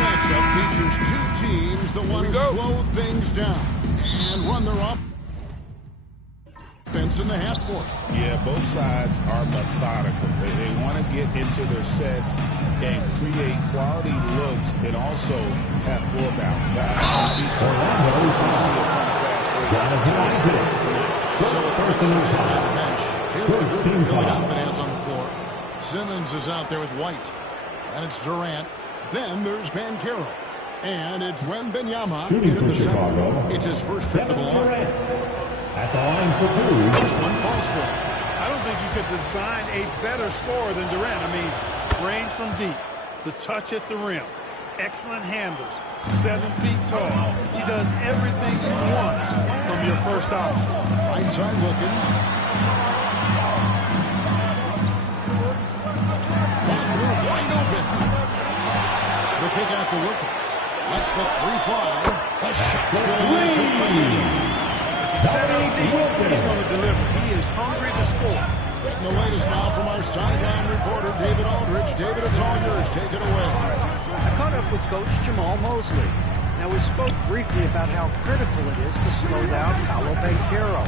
matchup features two teams that want to slow things down and run their offense in the half court. Yeah, both sides are methodical. They want to get into their sets and create quality looks and also have floor balance. So it places him on the bench. Here's the group Billy Donovan has on the floor. Simmons is out there with White. And it's Durant. Then there's Banchero. And it's Wembanyama into the center. It's his first trip to the line. At the line for two. First one falls for him. I don't think you could design a better scorer than Durant. I mean, range from deep, the touch at the rim, excellent handles, 7 feet tall. He does everything you want from your first option. Right side Wilkins. Thunder wide open. The kick out to Wilkins. That's the free fly. The shot's good. He's going to deliver. He is hungry to score. Getting the latest now from our sideline reporter, David Aldridge. David, it's all yours. Take it away. I caught up with Coach Jamal Mosley. Now, we spoke briefly about how critical it is to slow down Paolo Banchero.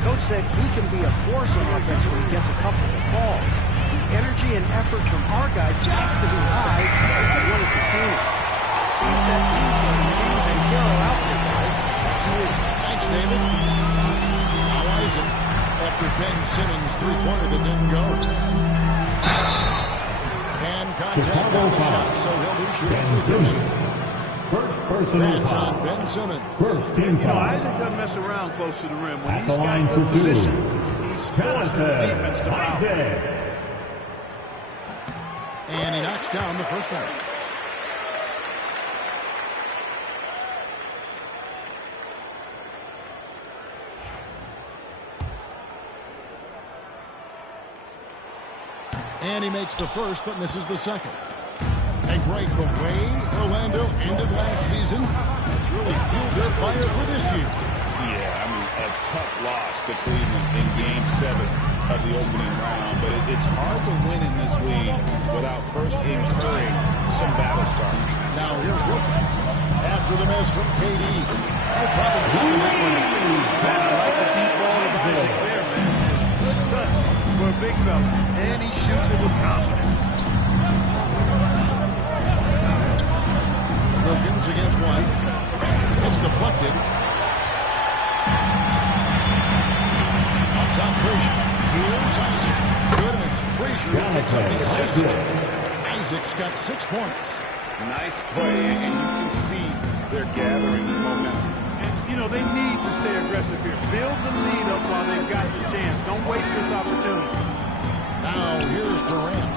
Coach said he can be a force on offense when he gets a couple of calls. The energy and effort from our guys has to be high if they want to contain it. See if that team can contain Banchero out there, guys. Back to you. Thanks, David. Now Isaac, after Ben Simmons' three-pointer that didn't go. And contact on the shot, so he'll be shooting for three. First personal That's foul. on Ben Simmons. First team You know, foul. Isaac doesn't mess around close to the rim. When At he's the line got for good two. position, he's forcing the defense to foul. Isaac. And he knocks down the first one. And he makes the first, but misses the second. And great, the way Orlando ended last season, it's really fueled their fire for this year. Yeah, I mean, a tough loss to Cleveland in Game 7 of the opening round. But it's hard to win in this league without first incurring some battle scars. Now here's Wilkins. After the miss from KD. I'll probably keep that one. I like the deep ball of Isaac there, man. Good touch for a big fella. And he shoots it with confidence. Wilkins against White. It's deflected. Up top, Frazier. Here's Isaac. Good, and it's Frazier who picks up the assist. Isaac's got 6 points. Nice play, and you can see they're gathering momentum. And, you know, they need to stay aggressive here. Build the lead up while they've got the chance. Don't waste this opportunity. Now here's Durant.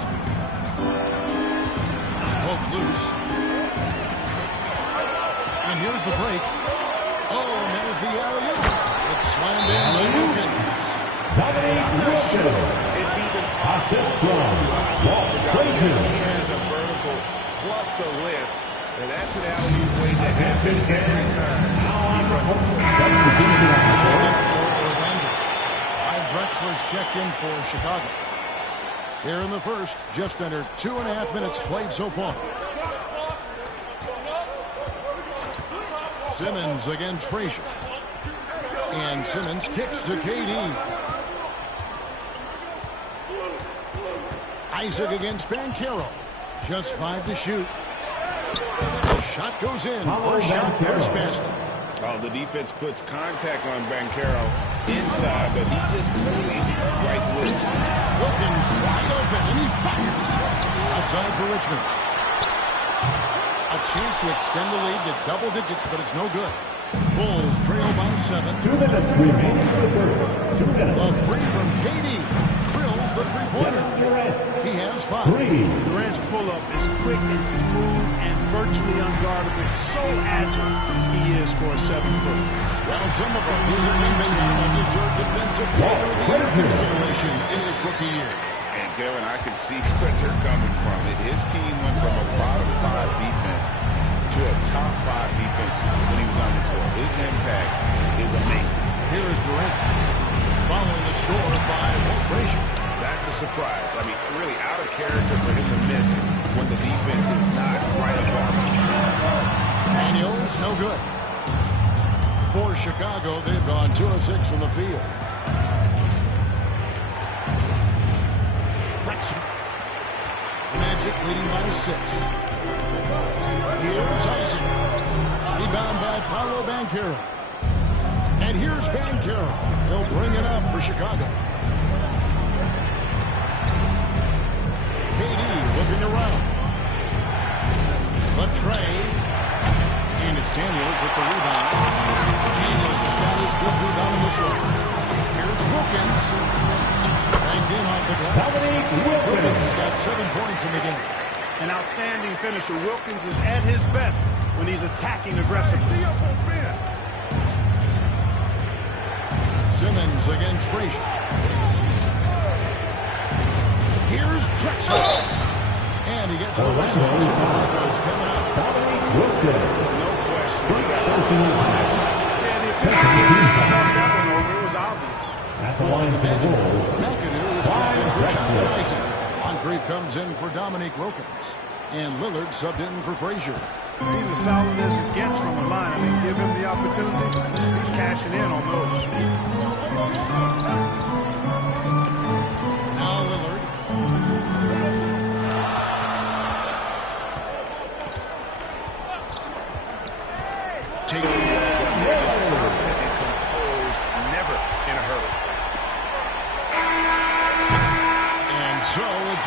Poked loose. And here's the break. Oh, and there's the alley-oop. It's slammed in by Wilkins. It's even Assist from He has a vertical plus the lift, and that's an alley-oop way to have it every time. Drexler's checked in for Chicago. Here in the first, just under 2.5 minutes played so far. Simmons against Frazier. And Simmons kicks to KD. Isaac against Banchero. Just 5 to shoot. The shot goes in. First shot, first basket. Oh, the defense puts contact on Banchero inside, but he just plays right through. Wilkins wide open, and he fires. Outside for Richmond. A chance to extend the lead to double digits, but it's no good. Bulls trail by 7. 2 minutes remaining for the first. 2 minutes. A three from KD. Drills the three-pointer. He has 5. Durant's pull-up is quick and smooth and virtually unguardable. So agile he is for a 7-footer. Well, some of them will remain on deserved defensive player of the year consideration in his rookie year. And Kevin, I can see where they're coming from. His team went from a bottom 5 defense to a top 5 defense when he was on the floor. His impact is amazing. Here is Durant, following the score by Walt Frazier. That's a surprise. I mean, really out of character for him to miss when the defense is not right up on them. Daniels, no good. For Chicago, they've gone 2 of 6 from the field. Magic leading by 6. Here's Isaac. Rebound by Paolo Banchero. And here's Banchero. He'll bring it up for Chicago. KD looking around. The tray. And it's Daniels with the rebound. Daniels has got his 5th rebound in this one. Here's Wilkins. Banked in off the glass. Wilkins has got 7 points in the game. An outstanding finisher. Wilkins is at his best when he's attacking aggressively. Simmons against Frazier. Here's Drexler. And he gets the whistle. 2 free throws coming up. No question. Yeah, the official talked that one over. It was obvious. At the line for the Bulls, McAdoo is subbed in for Jonathan Isaac. Moncrief comes in for Dominique Wilkins. And Lillard subbed in for Frazier. He's as solid as it gets from the line. I mean, give him the opportunity. He's cashing in on those. Now Lillard. Taking Just confident and composed, never in a hurry. And so it's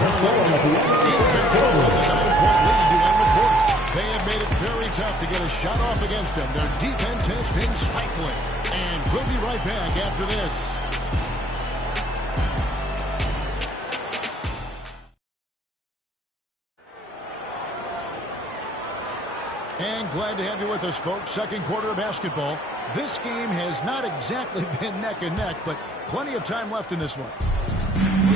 They have made it very tough to get a shot off against them. Their defense has been stifling. And we'll be right back after this. And glad to have you with us, folks. Second quarter of basketball. This game has not exactly been neck and neck, but plenty of time left in this one.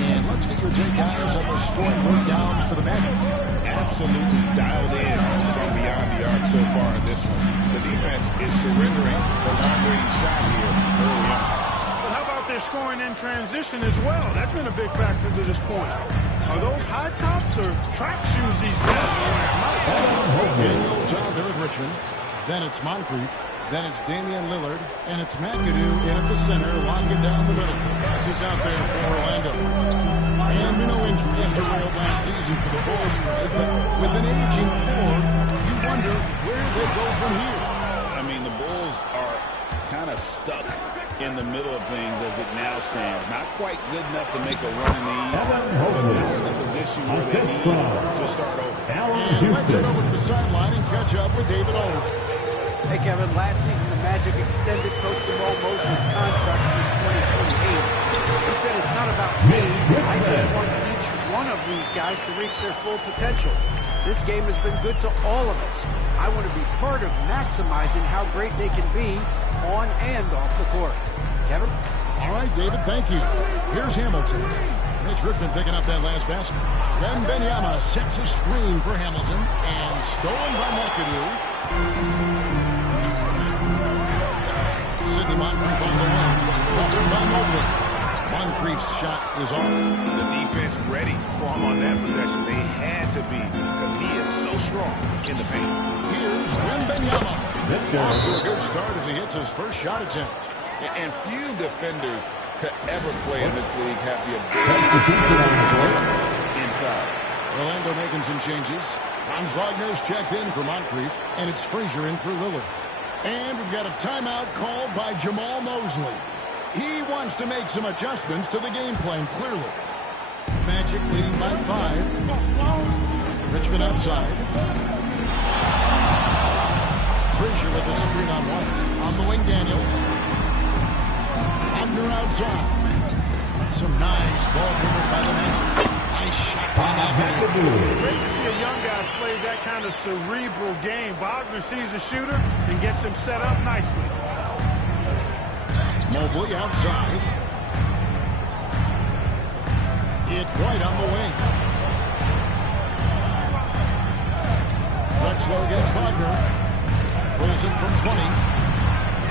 And let's get your take, guys, on the scoring breakdown for the Magic. Absolutely dialed in from beyond the arc so far in this one. The defense is surrendering the long-range shot here early on. But how about their scoring in transition as well? That's been a big factor to this point. Are those high tops or track shoes these guys are wearing? Daniels out there with Richmond. Then it's Moncrief. Then it's Damian Lillard. And it's McAdoo in at the center, locking down the middle. This is out there for Orlando. And we know injuries derailed last season for the Bulls, right? But with an aging core, you wonder where they go from here. I mean, the Bulls are kind of stuck in the middle of things as it now stands. Not quite good enough to make a run in the East, but now in the position where they need to start over. And let's head over to the sideline and catch up with David Aldridge. Hey, Kevin, last season the Magic extended Coach Jamal Mosley's contract through 2028. He said it's not about me. I just want each one of these guys to reach their full potential. This game has been good to all of us. I want to be part of maximizing how great they can be on and off the court. Kevin? All right, David, thank you. Here's Hamilton. Mitch Richmond picking up that last basket. Wembanyama sets a screen for Hamilton and stolen by McAdoo. Sidney Moncrief on the wing. Covered by Mobley. Moncrief's shot is off. The defense ready for him on that possession. They had to be because he is so strong in the paint. Here's Wembanyama. Off to a good start as he hits his first shot attempt. And few defenders to ever play in this league have the ability to stay inside. Orlando making some changes. Franz Wagner's checked in for Moncrief, and it's Frazier in for Lillard. And we've got a timeout called by Jamal Mosley. He wants to make some adjustments to the game plan, clearly. Magic leading by 5. Richmond outside. Frazier with the screen on White. On the wing, Daniels. Wagner outside. Some nice ball movement by the Magic. Nice shot by McAdoo. Great to see a young guy play that kind of cerebral game. Wagner sees a shooter and gets him set up nicely. Mobley outside. It's White on the wing. Drexler against Wagner. Pulls it from 20.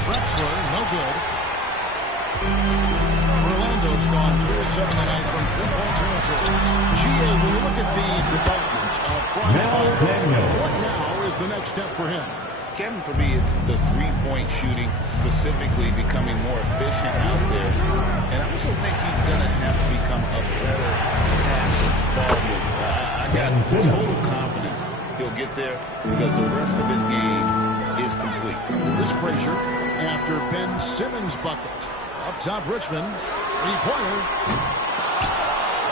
Drexler, no good. Orlando's gone 3 of 7 tonight from three-point territory. GA, when you look at the development of front. What now is the next step for him? Kevin, for me, it's the three-point shooting, specifically becoming more efficient out there. And I also think he's going to have to become a better passer, ball mover. I got total confidence he'll get there because the rest of his game is complete. Here's Frazier after Ben Simmons' bucket. Up top, Richmond. Three-pointer.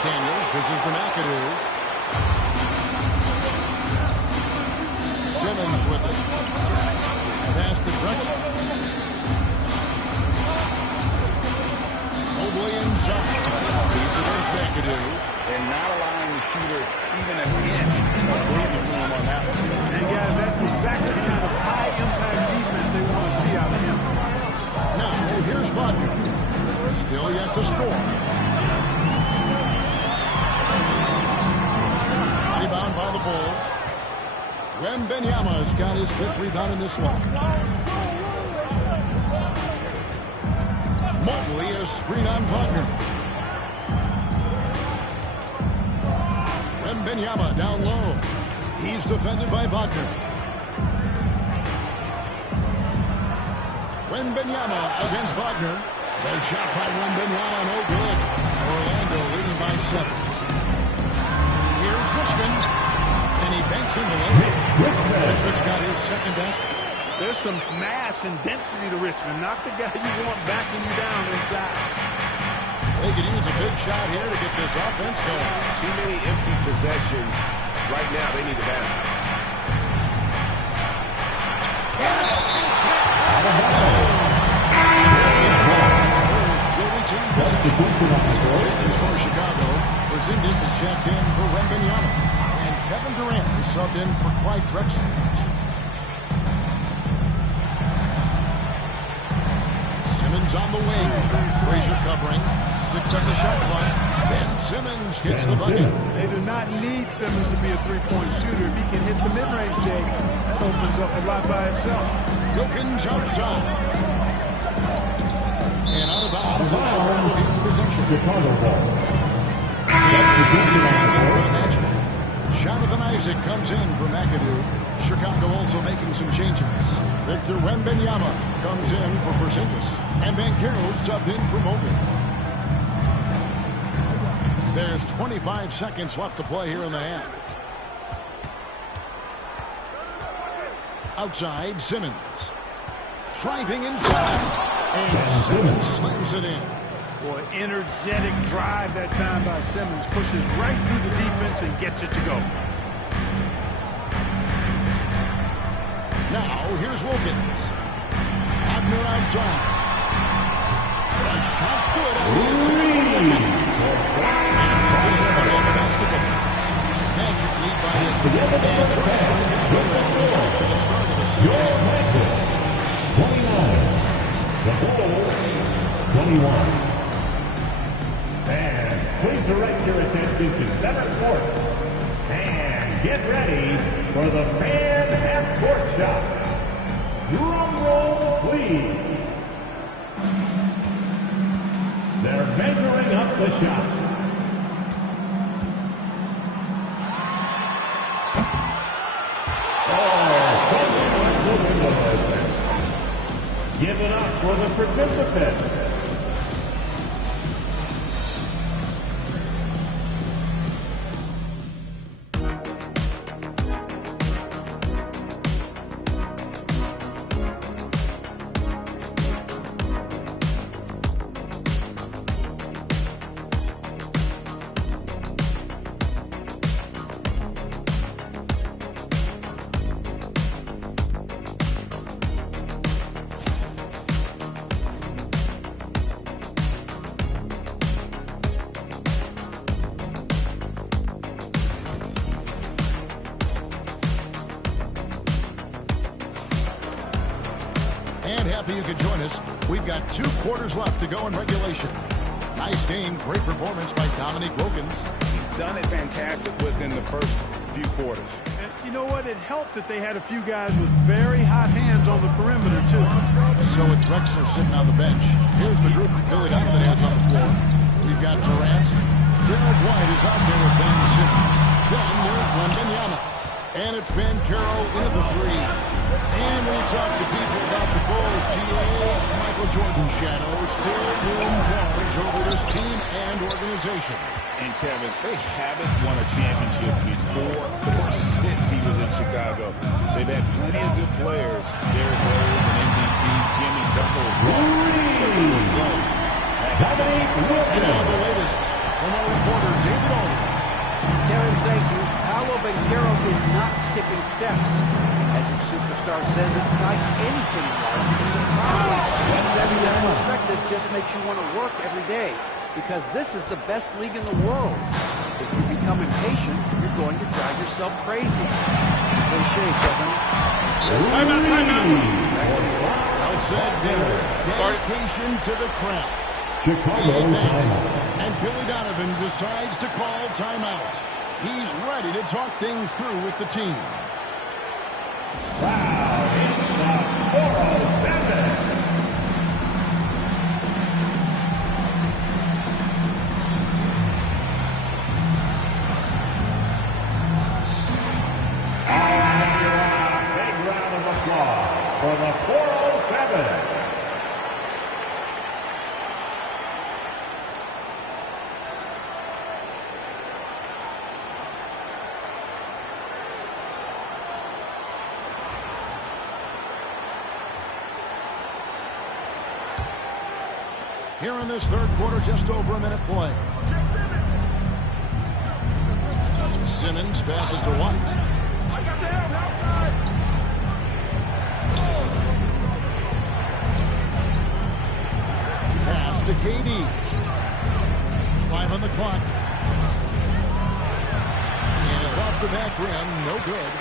Daniels dishes to McAdoo. Simmons with it. Pass to Drexel. Mobley inside. He's against McAdoo. And not allowing the shooter even an inch of breathing room on that one. And guys, that's exactly the kind of high-impact defense they want to see out of him. Now, here's Wagner. Still yet to score. Rebound by the Bulls. Wembanyama's got his 5th rebound in this one. Mobley is screen on Wagner. Wembanyama down low. He's defended by Wagner. Wembanyama against Wagner. The shot by Wembanyama, no good. Orlando leading by 7. Here's Richmond. And he banks in the lane. Richmond's got his second basket. There's some mass and density to Richmond. Not the guy you want backing you down inside. They could use a big shot here to get this offense going. Too many empty possessions. Right now, they need a basket. For Chicago, Porzingis is checked in for Wembanyama. And Kevin Durant is subbed in for Clyde Drexler. Simmons on the wing. Frazier covering. 6 on the shot clock. Ben Simmons gets the bucket. They do not need Simmons to be a three-point shooter. If he can hit the mid-range, Jay, that opens up a lot by itself. Wilkins outside. And out of bounds. Chicago gains possession. Jonathan Isaac comes in for McAdoo. Chicago also making some changes. Victor Wembanyama comes in for Porzingis. And Banchero subbed in for Mobley. There's 25 seconds left to play here in the half. Outside, Simmons. Driving inside. And Simmons slams it in. Boy, energetic drive that time by Simmons. Pushes right through the defense and gets it to go. Now, here's Wilkins. Wagner outside. The shot's good. Magic lead by his for the start of the second. 29. The Bulls, 21. Fans, please direct your attention to center court. And get ready for the fan half-court shot. Drum roll, please. They're measuring up the shot. Give it up for the participants. Happy you could join us. We've got 2 quarters left to go in regulation. Nice game, great performance by Dominique Wilkins. He's done it fantastic within the first few quarters. And you know what? It helped that they had a few guys with very hot hands on the perimeter, too. So with Drexler sitting on the bench, here's the group that Billy Donovan has on the floor. We've got Durant. Derek White is out there with Ben Simmons. Then there's Wembanyama. it's Bancaro into the three. And we talk to people about the Bulls, GA's Michael Jordan's shadow still looms large over this team and organization. And Kevin, they haven't won a championship before or since he was in Chicago. They've had plenty of good players. Derrick Rose and MVP, Jimmy Butler as well. But the results and now the latest from our reporter, David Aldridge. Kevin, thank you. Paolo Banchero is not skipping steps. Magic Superstar says it's like anything in life. It's a process. Having that perspective just makes you want to work every day, because this is the best league in the world. If you become impatient, you're going to drive yourself crazy. It's a cliche, Kevin. Timeout. Well said, David. Dedication to the craft. Chicago timeout. And Billy Donovan decides to call timeout. He's ready to talk things through with the team. Wow, it's the 407. Big round of applause for the 407. Here in this third quarter, just over a minute play. Simmons passes to White. Pass to KD. 5 on the clock. And it's off the back rim. No good.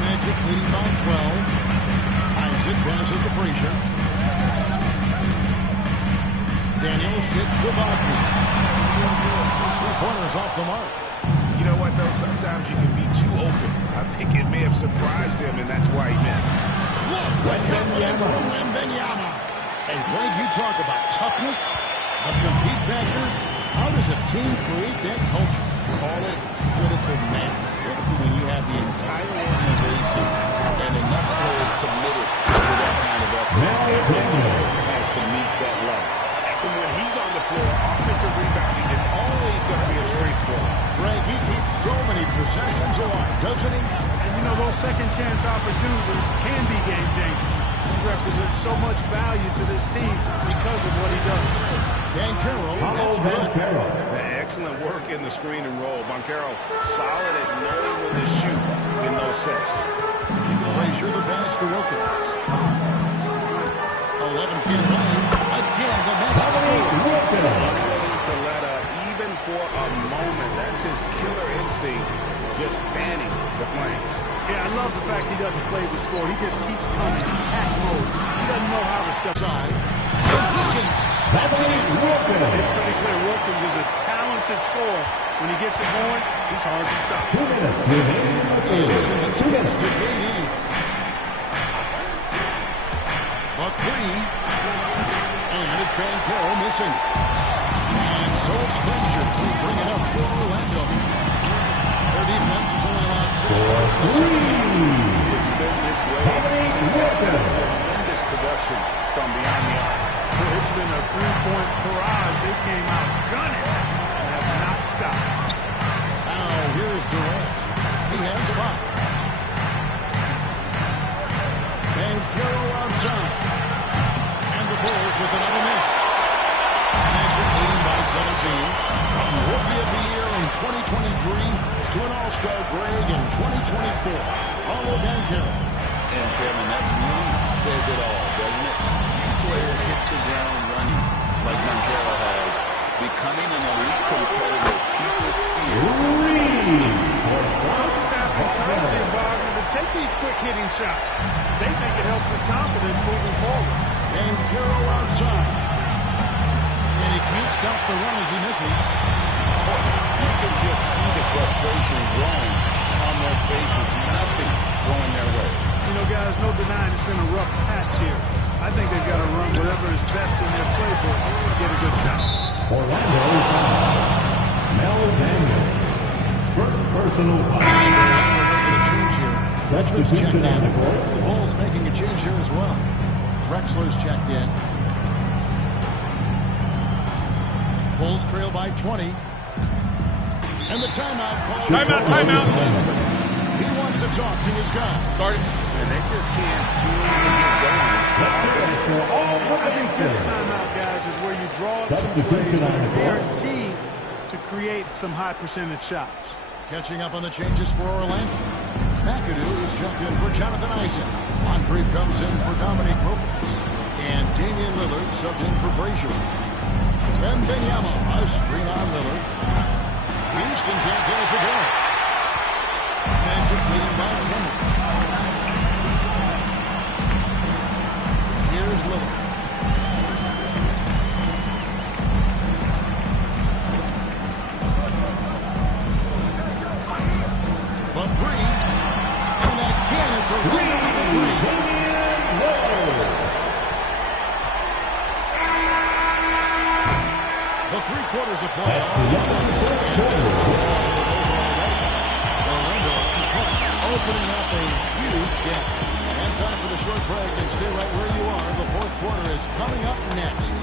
Magic leading by 12. Isaac passes to Frazier. Daniels gets to Wagner. First 3 pointers off the mark. You know what, though? Sometimes you can be too open. I think it may have surprised him, and that's why he missed. Look, the confidence from Wembanyama. And Greg, you talk about toughness, a compete factor. How does a team create that culture? Call it critical mass. When you have the entire organization and enough players committed to that kind of effort, everyone has to meet that level. And when he's on the floor, offensive rebounding is always going to be a strength for him. Greg, he keeps so many possessions alive, doesn't he? And you know, those second chance opportunities can be game changing. He represents so much value to this team because of what he does. Bancaro, that's good. Excellent work in the screen and roll. Bancaro solid at knowing when to shoot in those sets. Frazier the pass to Wilkins. 11 feet away. Again, the Magic score. Unwilling to let up even for a moment. That's his killer instinct, just fanning the flame. Yeah, I love the fact he doesn't play the score. He just keeps coming, attack mode. He doesn't know how to step aside. Wilkins snaps it in. It's pretty clear Wilkins is a talented scorer. When he gets it going, he's hard to stop. 2 minutes remaining. Simmons gets to KD. A three. And it's Bancaro missing. And so it's Frazier who bring it up for Orlando. Their defense has only allowed 6 points in the second half. It's been this way since after tremendous production from beyond the arc. It's been a 3-point barrage. They came out gunning and have not stopped. Now here's Durant. He has 5. Bancaro outside. And the Bulls with another miss. Magic leading by 17. From Rookie of the Year in 2023 to an All-Star Greg in 2024. Paolo Bancaro. And Kevin, that really says it all, doesn't it? Two players hit the ground running like Bancaro has, becoming an elite competitor. People fear. Staff encouraging Wagner to take these quick-hitting shots. They think it helps his confidence moving forward. Bancaro outside. And he can't stop the run as he misses. You can just see the frustration growing on their faces. Nothing going their way. You know, guys, no denying it's been a rough patch here. I think they've got to run whatever is best in their playbook to get a good shot. Orlando Mel Daniels. First personal foul. Going to change here. Richmond's checked in. The Bulls making a change here as well. Drexler's checked in. Bulls trail by 20. And the timeout call. Timeout. He wants to talk to his guy. Started. And they just can't seem to get going. I think this timeout, guys, is where you draw up some plays that are guaranteed to create some high percentage shots. Catching up on the changes for Orlando. McAdoo is checked in for Jonathan Isaac. Moncrief comes in for Dominique Lopez. And Damian Lillard subbed in for Frazier. Wembanyama, a screen on Lillard. Houston can't get it to go. Magic leading by 20. Here's Lillard. The three. And again, it's a winner with the three. The 3/4 of play. Orlando in front, opening up a huge gap. And time for the short break, and stay right where you are. The 4th quarter is coming up next.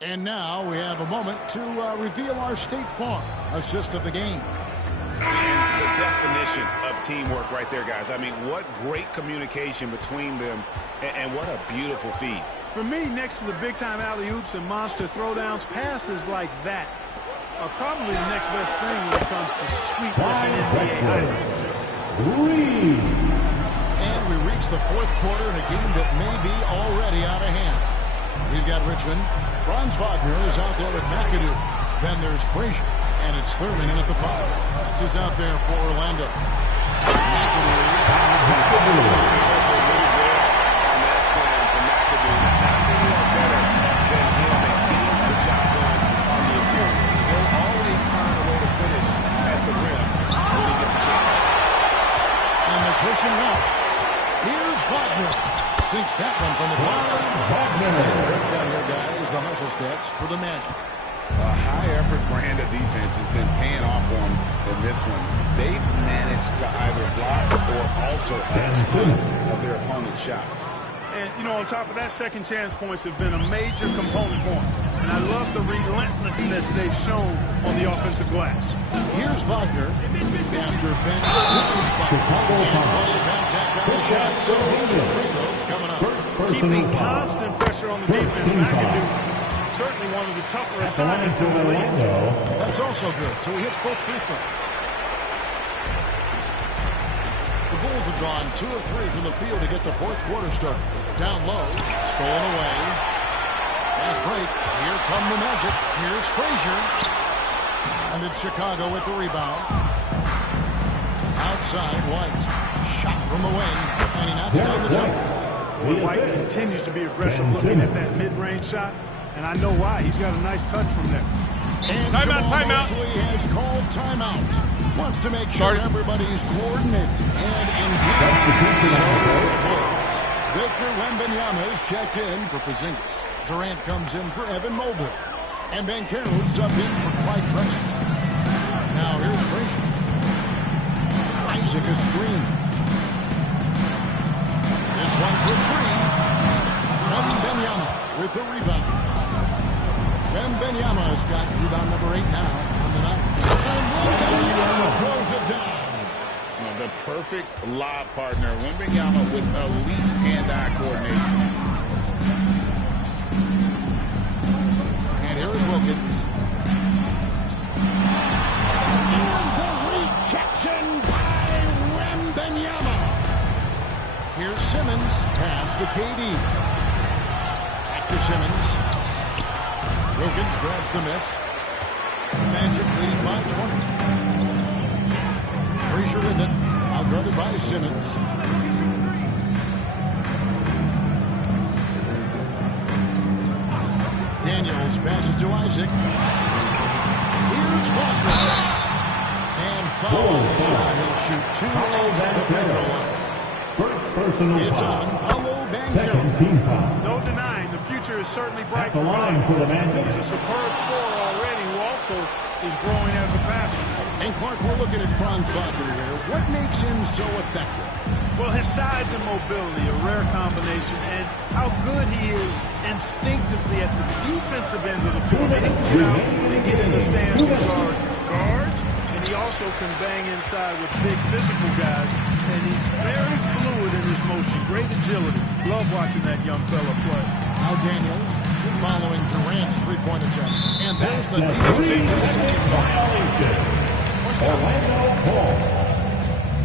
And now we have a moment to reveal our State Farm assist of the game. And the definition of teamwork right there, guys. I mean, what great communication between them, and what a beautiful feed. For me, next to the big-time alley-oops and monster throwdowns, passes like that are probably the next best thing when it comes to sweet-looking NBA highlights. And we reach the 4th quarter in a game that may be already out of hand. We've got Richmond. Franz Wagner is out there with McAdoo. Then there's Frazier. And it's Thurman in at the 5. This is out there for Orlando. McAdoo. On that slam for McAdoo. Not many are better than him at getting the job done on the interior. He'll always find a way to finish at the rim when he gets a chance. And they're pushing up. Here's Wagner. Sinks that one from the post. Break down here, guys. The hustle stats for the Magic. A high-effort brand of defense has been paying off for them in this one. They've managed to either block or alter a ton of their opponent's shots. And, you know, on top of that, second chance points have been a major component for them. And I love the relentlessness they've shown on the offensive glass. Here's Wagner after Ben Simmons contact on the shot. So free throws coming up. Keeping constant pressure on the defense, McAdoo. Certainly one of the tougher assignments in the league. That's also good. So he hits both free throws. The Bulls have gone 2 of 3 from the field to get the 4th quarter started. Down low, stolen away. Fast break. Here come the Magic. Here's Frazier. And it's Chicago with the rebound. Outside, White. Shot from the wing. And he knocks down the jumper. White continues to be aggressive looking at that mid-range shot. And I know why. He's got a nice touch from there. And Timeout. Mosley has called timeout. Wants to make sure everybody's coordinated. And indeed, so Victor Wembanyama is checked in for Porzingis. Durant comes in for Evan Mobley. And Banchero's subbed in for Clyde Drexler. Now here's Frazier. Isaac a screen. This one for 3. Wembanyama with the rebound. Wembanyama has got rebound number 8 now on the night. And Wembanyama throws it down. The perfect lob partner. Wembanyama with elite hand-eye coordination. And here is Wilkins. And the rejection by Wembanyama. Here's Simmons. Pass to KD. Back to Simmons. Wilkins grabs the miss. Magic leading by 20. Frazier with it. Outguarded by Simmons. Daniels passes to Isaac. Here's Wagner. And foul on the shot. He'll shoot 2 of the free throw line. First personal It's foul. on Paulo Banchero. Second team foul. No denying the future is certainly bright At the for line Ron. for the Magic. He's a superb scorer already who also is growing as a passer. And Clark, we're looking at Franz Wagner here. What makes him so effective? Well, his size and mobility, a rare combination, and how good he is instinctively at the defensive end of the floor. He can get out and get in the stance and guard guards, and he also can bang inside with big physical guys, and he's very fluid in his motion. Great agility. Love watching that young fella play. Now Daniels following Durant's three-point attempt. And there's the defensive decision. Orlando Paul.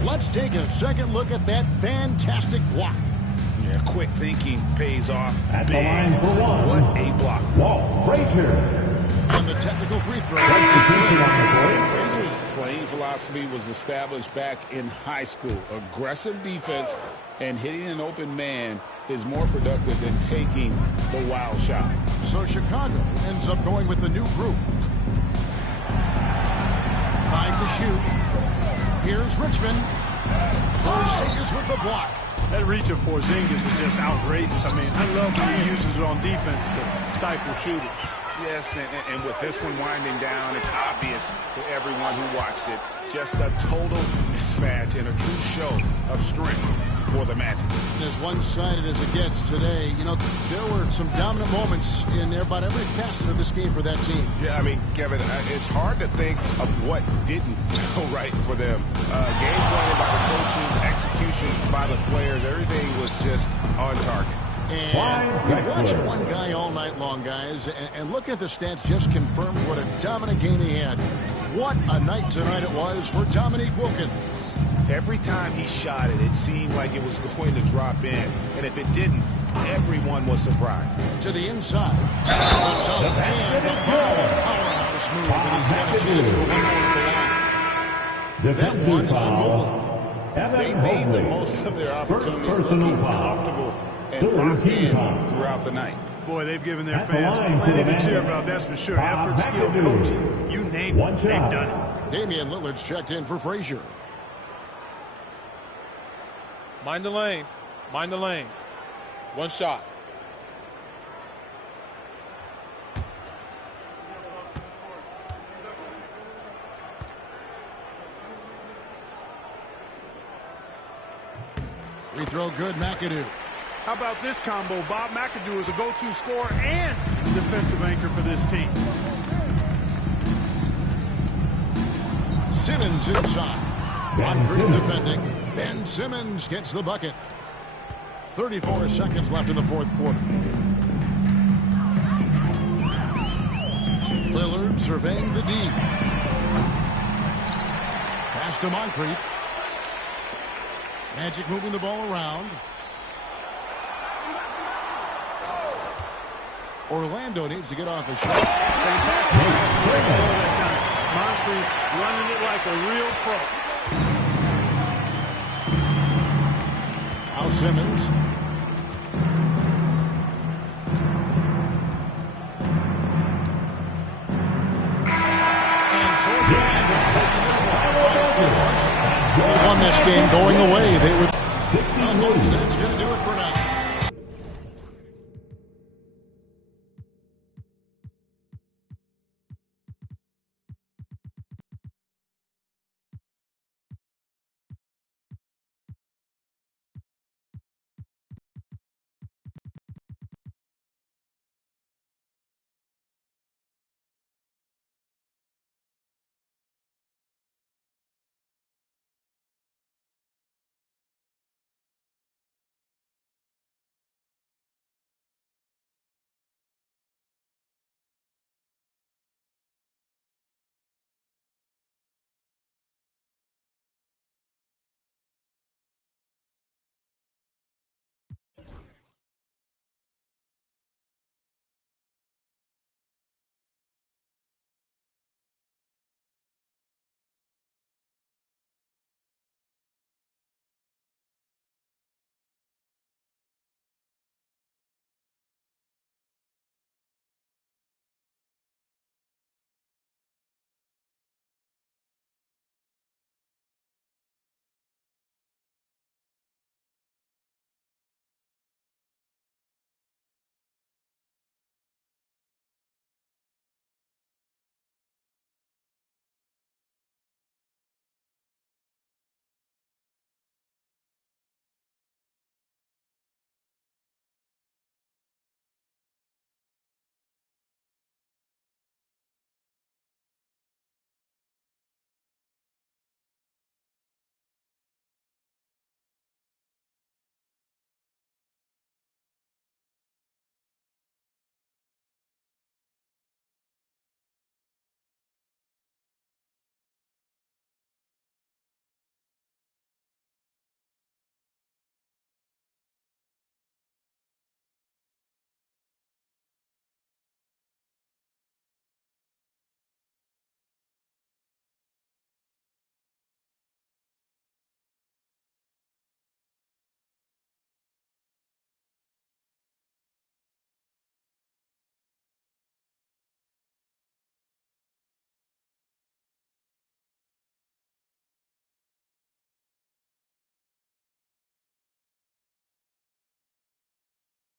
Let's take a second look at that fantastic block. Yeah, quick thinking pays off. At the big. line for one. What a block. Walt Frazier. And the technical free throw. Frazier's playing philosophy was established back in high school. Aggressive defense and hitting an open man is more productive than taking the wild shot. So Chicago ends up going with the new group. 5 to shoot. Here's Richmond. Porzingis with the block. That reach of Porzingis is just outrageous. I mean, I love when he uses it on defense to stifle shooters. Yes, and with this one winding down, it's obvious to everyone who watched it. Just a total mismatch and a true show of strength for the Magic. As one-sided as it gets today, you know, there were some dominant moments in about every facet of this game for that team. Yeah, I mean, Kevin, it's hard to think of what didn't go right for them. Game plan by the coaches, execution by the players, everything was just on target. And we watched one guy all night long, guys, and looking at the stats just confirms what a dominant game he had. What a night tonight it was for Dominique Wilkins. Every time he shot it, it seemed like it was going to drop in. And if it didn't, everyone was surprised. To the inside. And the powerhouse move. And he's got a chance for one more at the line. Defensive foul. They made the most of their opportunities, looking comfortable and locked in throughout the night. Boy, they've given their fans plenty to cheer about, that's for sure. Effort, skill, coaching, you name it, they've done it. Damian Lillard's checked in for Frazier. Mind the lanes. Mind the lanes. One shot. Free throw good, McAdoo. How about this combo? Bob McAdoo is a go-to scorer and the defensive anchor for this team. Simmons inside. On Cruz defending. Ben Simmons gets the bucket. 34 seconds left in the fourth quarter. Lillard surveying the D. Pass to Moncrief. Magic moving the ball around. Orlando needs to get off a shot. Fantastic pass and break all that time. Moncrief running it like a real pro. Al Simmons. And so it's Orlando taking this one. They won this game going away. They were. Folks, that's going to